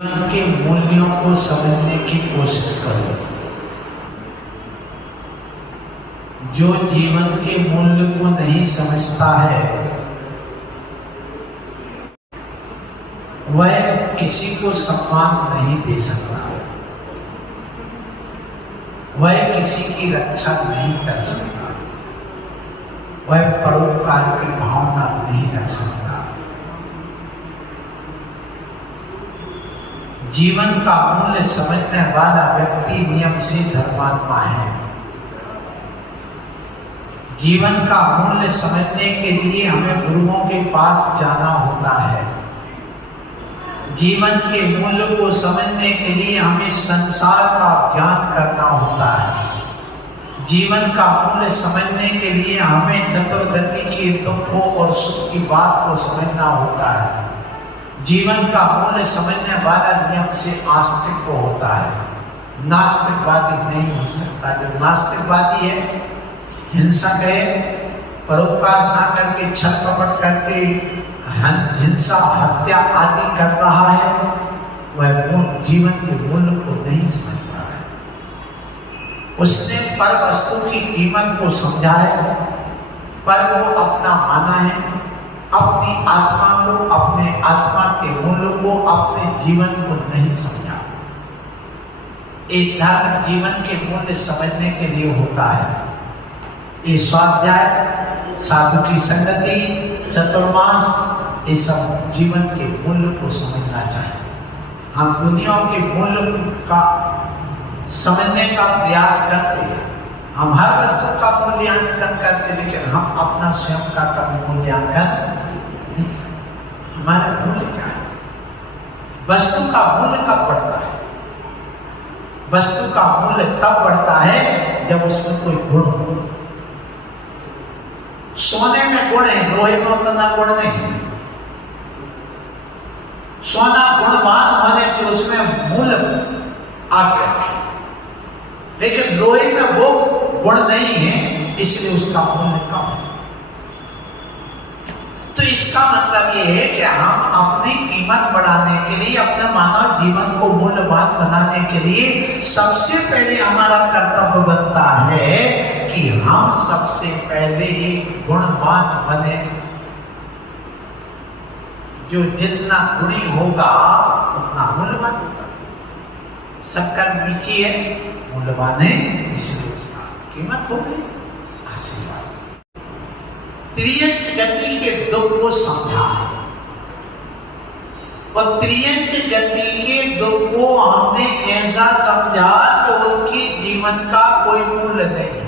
जीवन के मूल्यों को समझने की कोशिश करो। जो जीवन के मूल्य को नहीं समझता है वह किसी को सम्मान नहीं दे सकता, वह किसी की रक्षा नहीं कर सकता, वह परोपकार की भावना नहीं रख सकता। जीवन का मूल्य समझने वाला व्यक्ति नियम से धर्मात्मा है। जीवन का मूल्य समझने के लिए हमें गुरुओं के पास जाना होता है। जीवन के मूल्य को समझने के लिए हमें संसार का ज्ञान करना होता है। जीवन का मूल्य समझने के लिए हमें चतुर्गति के दुखों और सुख की बात को समझना होता है। जीवन का मूल्य समझने वाला नियम से आस्तिक को होता है, नास्तिकवादी नहीं हो सकता। जो नास्तिकवादी है, हिंसक है, परोपकार ना करके छल कपट करके हिंसा हत्या आदि कर रहा है, वह जीवन के मूल्य को नहीं समझ पा रहा है। उसने पर वस्तु की कीमत को समझा है, पर वो अपना माना है, अपनी आत्मा को, अपने आत्मा के मूल्य को, अपने जीवन को नहीं समझा। एक धर्म जीवन के मूल्य समझने के लिए होता है। ये स्वाध्याय, साधु की संगति, चतुर्मास, ये सब जीवन के मूल्य को समझना चाहिए। हम दुनिया के मूल्य का समझने का प्रयास करते हैं, हम हर वस्तु का मूल्यांकन करते, लेकिन हम अपना स्वयं का कभी मूल्यांकन नहीं। हमारा मूल्य क्या है? वस्तु का मूल्य कब बढ़ता है? वस्तु का मूल्य तब बढ़ता है जब उसमें कोई गुण हो। सोने में गुण है, लोहे में उतना गुण नहीं। सोना गुणवान होने से उसमें मूल्य आ गया, लेकिन लोहे में वो गुण नहीं है, इसलिए उसका मूल्य कम है। तो इसका मतलब ये है कि हम अपनी कीमत बढ़ाने के लिए, अपने मानव जीवन को मूल्यवान बनाने के लिए सबसे पहले हमारा कर्तव्य बनता है कि हम सबसे पहले गुणवान बने। जो जितना गुणी होगा उतना मूल्यवान होगा। शक्कर मीठी है, मूल्यवान है, इसलिए उसका कीमत होगी। आशीर्वाद। त्रियंच गति के दुख को समझा, और त्रियंच गति के दुख को हमने ऐसा समझा तो उनके जीवन का कोई मूल्य नहीं है,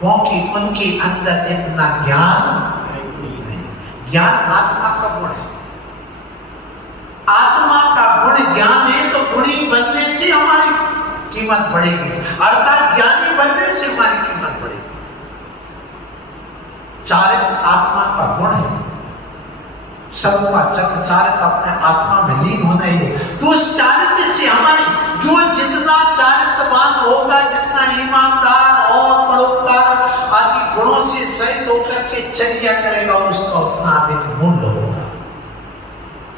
क्योंकि उनके अंदर इतना ज्ञान नहीं। ज्ञान आत्मा का गुण है। आत्मा का गुण ज्ञान है, तो गुणी बनने से हमारी कीमत बढ़ेगी, अर्थात ज्ञानी बनने से हमारी कीमत बढ़ेगी। चारित्र आत्मा का गुण है, सबका चारित्र अपने आत्मा में लीन होना है। तो उस चारित्र से हमारी जो जितना चारित्रवान होगा, जितना ईमानदार और परोपकार आदि गुणों से सहित होकर के चर्या करेगा, उसका उतना अधिक मूल्य होगा।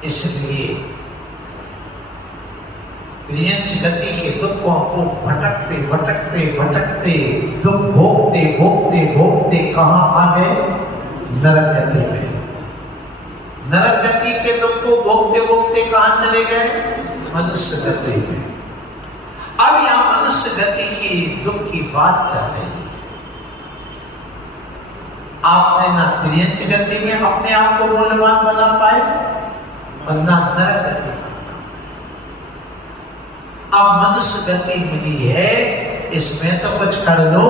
इसलिए त्रियंच गति के दुखों को भटकते भटकते भटकते, दुख भोगते भोगते भोगते कहां आ गए? नरक गति में। नरक गति के दुख को भोगते भोगते कहां चले गए? मनुष्य गति में। अब यहां मनुष्य गति की दुख की बात चल रही है। आपने ना त्रियंच गति में अपने आप को मूल्यवान बना पाए और ना नरक गति। अब मनुष्य गति मिली है, इसमें तो कुछ कर लो।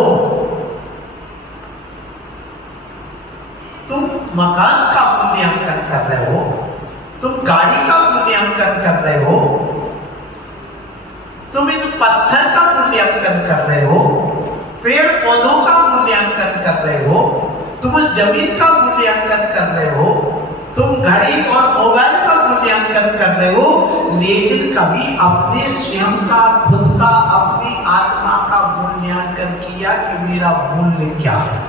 तुम मकान का मूल्यांकन कर रहे हो, तुम गाड़ी का मूल्यांकन कर रहे हो, तुम इन पत्थर का मूल्यांकन कर रहे हो, पेड़ पौधों का मूल्यांकन कर रहे हो, तुम उस जमीन का मूल्यांकन कर रहे हो, तुम घड़ी और मोबाइल का मूल्यांकन कर रहे हो, लेकिन कभी अपने स्वयं का, खुद का, अपनी आत्मा का मूल्यांकन किया कि मेरा मूल्य क्या है?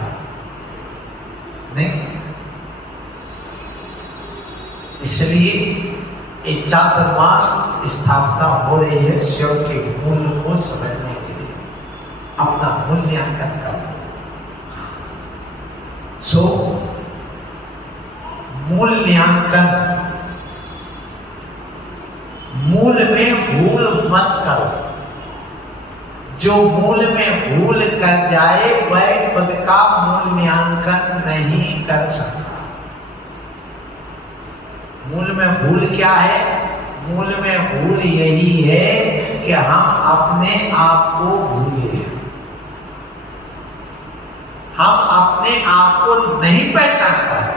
नहीं। इसलिए एक चातुर्मास स्थापना हो रही है शिव के मूल को समझने के लिए, अपना मूल्यांकन करो। सो मूल्यांकन, मूल में भूल मत करो। जो मूल में भूल कर जाए वह खुद का मूल्यांकन नहीं कर सकता। मूल में भूल क्या है? मूल में भूल यही है कि हम अपने आप को भूले, हम अपने आप को नहीं पहचान पाए।